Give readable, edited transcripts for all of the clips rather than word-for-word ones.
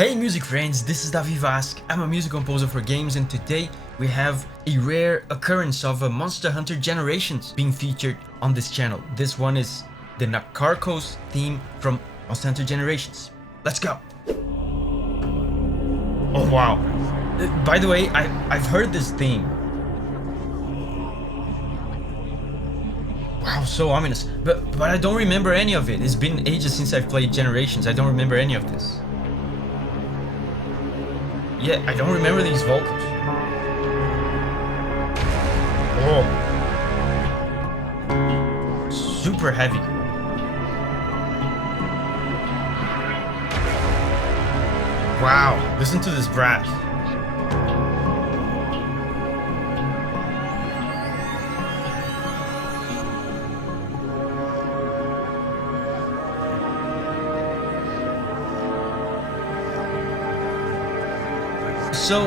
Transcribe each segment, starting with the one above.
Hey music friends, this is Davi Vasc. I'm a music composer for games, and today we have a rare occurrence of a Monster Hunter Generations being featured on this channel. This one is the Nakarkos theme from Monster Hunter Generations. Let's go! Oh wow! By the way, I've heard this theme. Wow, so ominous. But I don't remember any of it. It's been ages since I've played Generations. I don't remember any of this. Yeah, I don't remember these vocals. Oh. Super heavy. Wow, listen to this brass. So,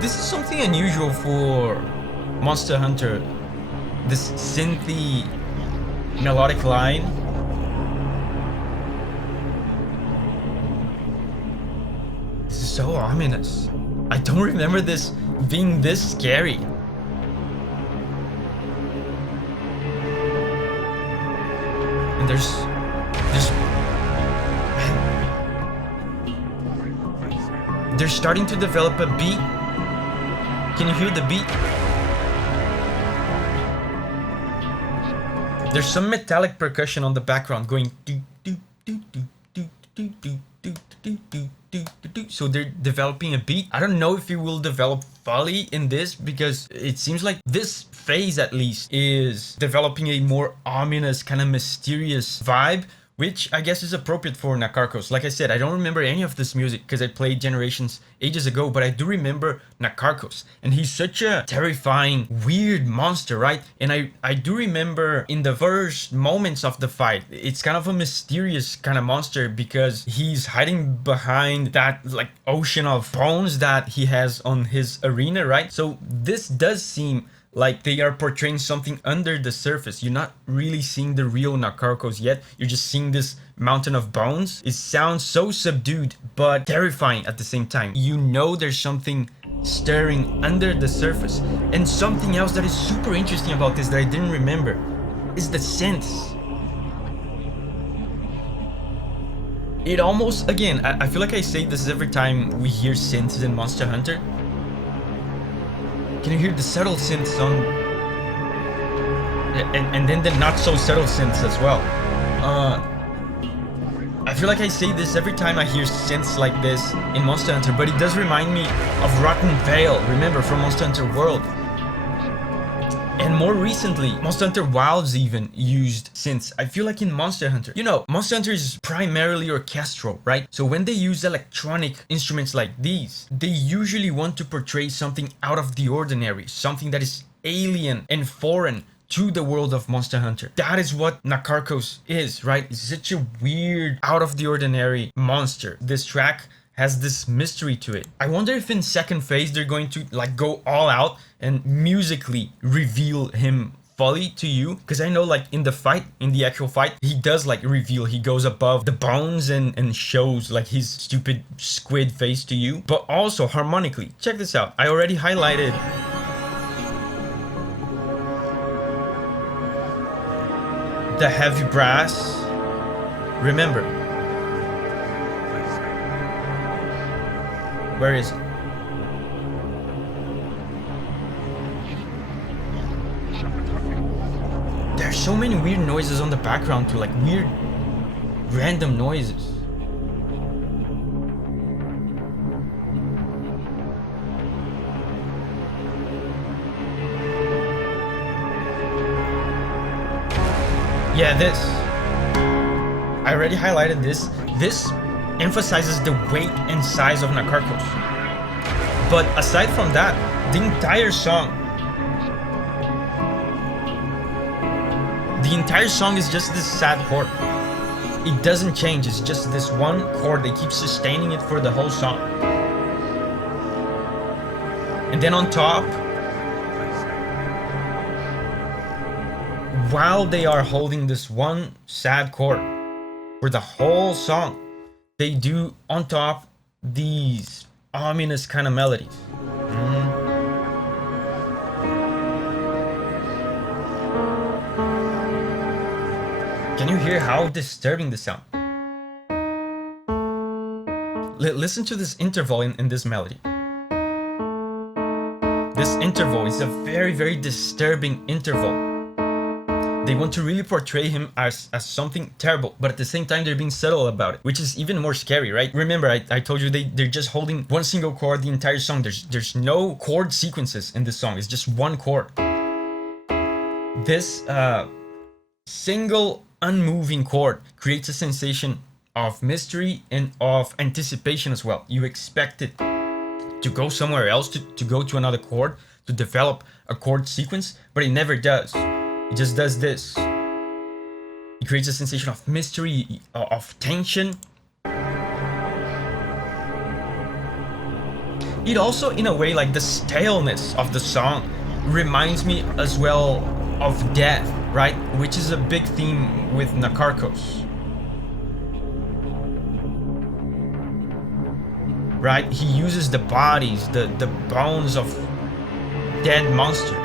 this is something unusual for Monster Hunter, this synthy melodic line. This is so ominous. I don't remember this being this scary. And there's they're starting to develop a beat. Can you hear the beat? There's some metallic percussion on the background going do do do do do do do do do do do do. So they're developing a beat. I don't know if it will develop fully in this, because it seems like this phase at least is developing a more ominous, kind of mysterious vibe, which I guess is appropriate for Nakarkos. Like I said, I don't remember any of this music because I played Generations ages ago, but I do remember Nakarkos. And he's such a terrifying, weird monster, right? And I do remember in the first moments of the fight, it's kind of a mysterious kind of monster because he's hiding behind that like ocean of bones that he has on his arena, right? So this does seem like they are portraying something under the surface. You're not really seeing the real Nakarkos yet. You're just seeing this mountain of bones. It sounds so subdued, but terrifying at the same time. You know there's something stirring under the surface. And something else that is super interesting about this that I didn't remember is the synths. It almost, again, I feel like I say this every time we hear synths in Monster Hunter. Can you hear the subtle synths on, and then the not so subtle synths as well? I feel like I say this every time I hear synths like this in Monster Hunter, but it does remind me of Rotten Vale, remember, from Monster Hunter World. And more recently, Monster Hunter Wilds even used synths. I feel like in Monster Hunter, you know, Monster Hunter is primarily orchestral, right? So when they use electronic instruments like these, they usually want to portray something out of the ordinary, something that is alien and foreign to the world of Monster Hunter. That is what Nakarkos is, right? It's such a weird, out of the ordinary monster. This track has this mystery to it. I wonder if in second phase they're going to like go all out and musically reveal him fully to you, because I know like in the fight, in the actual fight, he does like reveal, he goes above the bones and shows like his stupid squid face to you, but also harmonically. Check this out. I already highlighted the heavy brass. Remember, where is it? There's so many weird noises on the background too, like weird random noises. Yeah, this. I already highlighted this. This emphasizes the weight and size of Nakarkos. But aside from that, the entire song is just this sad chord. It doesn't change, it's just this one chord. They keep sustaining it for the whole song. And then on top, while they are holding this one sad chord for the whole song, they do on top these ominous kind of melodies. Can you hear how disturbing this sound? Listen to this interval in this melody. This interval is a very, very disturbing interval. They want to really portray him as something terrible, but at the same time they're being subtle about it, which is even more scary, right? Remember, I told you they're just holding one single chord the entire song. There's no chord sequences in this song. It's just one chord. This single unmoving chord creates a sensation of mystery and of anticipation as well. You expect it to go somewhere else, to go to another chord, to develop a chord sequence, but it never does. It just does this. It creates a sensation of mystery, of tension. It also, in a way, like the staleness of the song reminds me as well of death, right? Which is a big theme with Nakarkos. Right? He uses the bodies, the bones of dead monsters.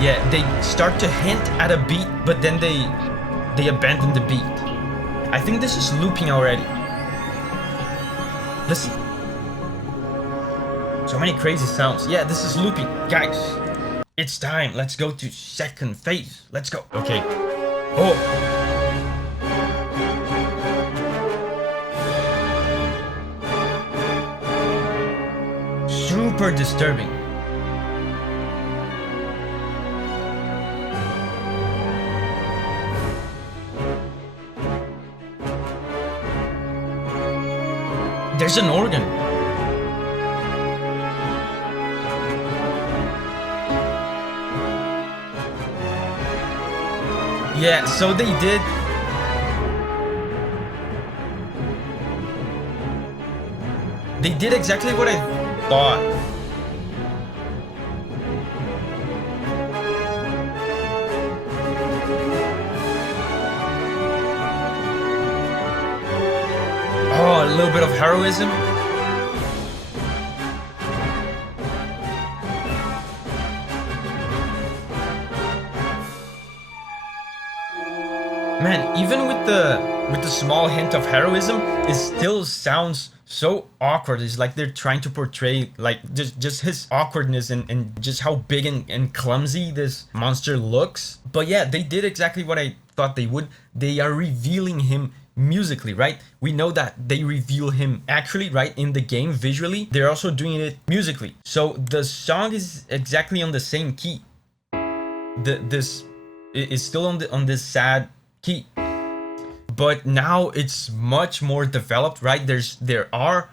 Yeah, they start to hint at a beat, but then they abandon the beat. I think this is looping already. Listen. So many crazy sounds. Yeah, this is looping. Guys, it's time. Let's go to second phase. Let's go. Okay. Oh. Super disturbing. There's an organ. Yeah, so they did. They did exactly what I thought. Oh, a little bit of heroism. Man, even with the small hint of heroism, it still sounds so awkward. It's like they're trying to portray like just his awkwardness and just how big and clumsy this monster looks. But yeah, they did exactly what I thought they would. They are revealing him musically, right? We know that they reveal him actually, right, in the game visually. They're also doing it musically. So the song is exactly on the same key. This is still on this sad key. But now it's much more developed, right? There are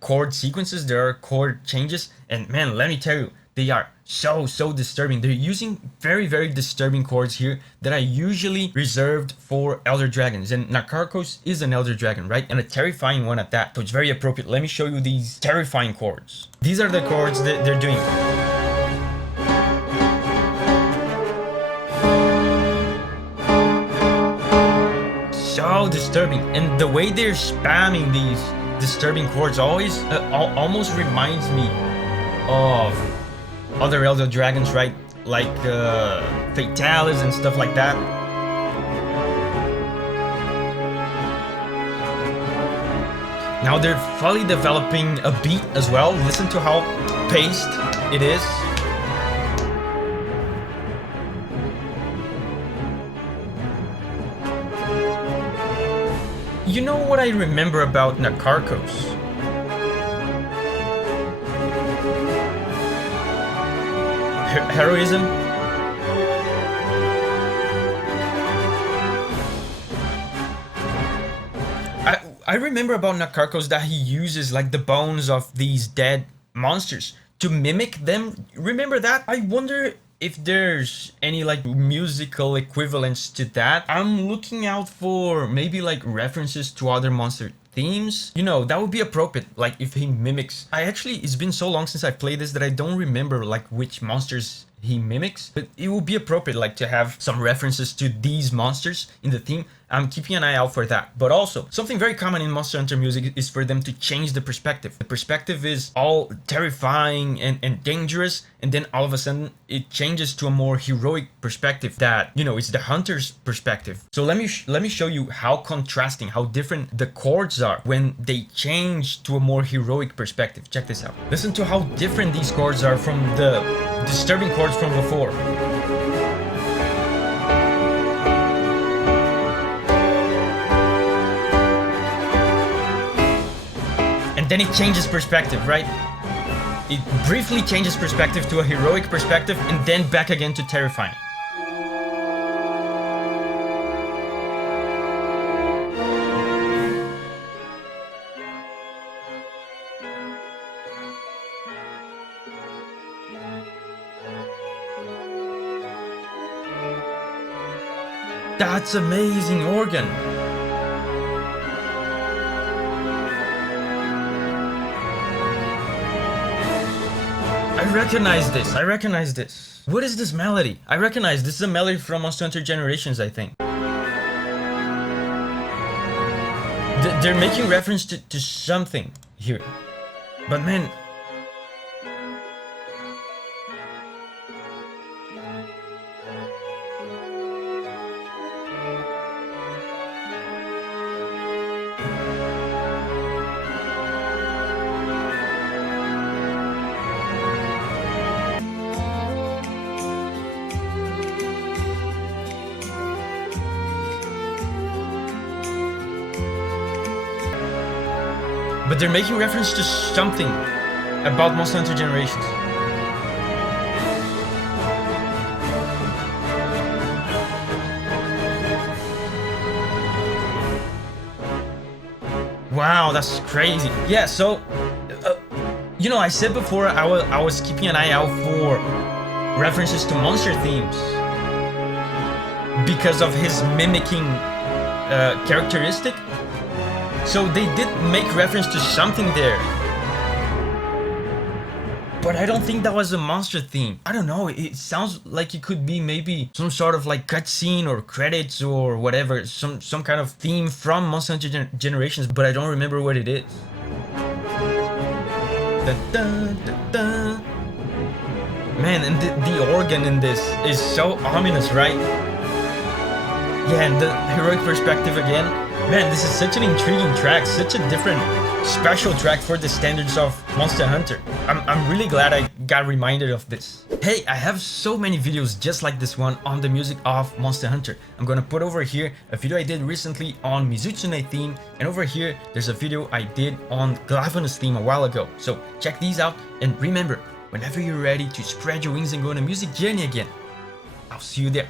chord sequences, there are chord changes, and man, let me tell you, they are so disturbing. They're using very, very disturbing chords here that are usually reserved for Elder Dragons. And Nakarkos is an Elder Dragon, right? And a terrifying one at that. So it's very appropriate. Let me show you these terrifying chords. These are the chords that they're doing. So disturbing. And the way they're spamming these disturbing chords always almost reminds me of other Elder Dragons, right? Like Fatalis and stuff like that. Now they're fully developing a beat as well. Listen to how paced it is. You know what I remember about Nakarkos? Heroism. I remember about Nakarkos that he uses like the bones of these dead monsters to mimic them. Remember that? I wonder if there's any like musical equivalents to that. I'm looking out for maybe like references to other monster themes, you know, that would be appropriate. Like if he mimics, it's been so long since I played this that I don't remember like which monsters he mimics, but it would be appropriate like to have some references to these monsters in the theme. I'm keeping an eye out for that. But also, something very common in Monster Hunter music is for them to change the perspective. The perspective is all terrifying and dangerous, and then all of a sudden it changes to a more heroic perspective that, you know, it's the hunter's perspective. So let me show you how contrasting, how different the chords are when they change to a more heroic perspective. Check this out. Listen to how different these chords are from the disturbing chords from before. And then it changes perspective, right? It briefly changes perspective to a heroic perspective and then back again to terrifying. That's amazing organ. I recognize this. What is this melody? I recognize this is a melody from Monster Hunter Generations, I think. They're making reference to something here. But man... But they're making reference to something about Monster Hunter Generations. Wow, that's crazy. Yeah, so, you know, I said before I was keeping an eye out for references to monster themes because of his mimicking characteristic. So they did make reference to something there. But I don't think that was a monster theme. I don't know, it sounds like it could be maybe some sort of like cutscene or credits or whatever. Some kind of theme from Monster Hunter Generations, but I don't remember what it is. Dun, dun, dun, dun. Man, and the organ in this is so ominous, right? Yeah, and the heroic perspective again. Man, this is such an intriguing track, such a different, special track for the standards of Monster Hunter. I'm really glad I got reminded of this. Hey, I have so many videos just like this one on the music of Monster Hunter. I'm gonna put over here a video I did recently on Mizutsune theme, and over here there's a video I did on Glavenus theme a while ago. So check these out, and remember, whenever you're ready to spread your wings and go on a music journey again, I'll see you there.